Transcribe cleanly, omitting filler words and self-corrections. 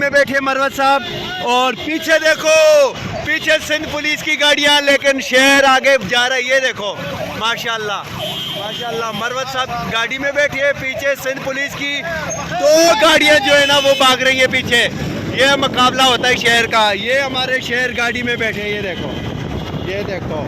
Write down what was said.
में बैठे मरवत साहब और पीछे देखो, पीछे सिंध पुलिस की गाड़ियां, लेकिन शहर आगे जा रहा है। ये देखो माशाल्लाह माशाल्लाह, मरवत साहब गाड़ी में बैठे हैं, पीछे सिंध पुलिस की 2 गाड़ियां जो है ना वो भाग रही है पीछे। ये मुकाबला होता है शहर का। ये हमारे शहर गाड़ी में बैठे, ये देखो, ये देखो।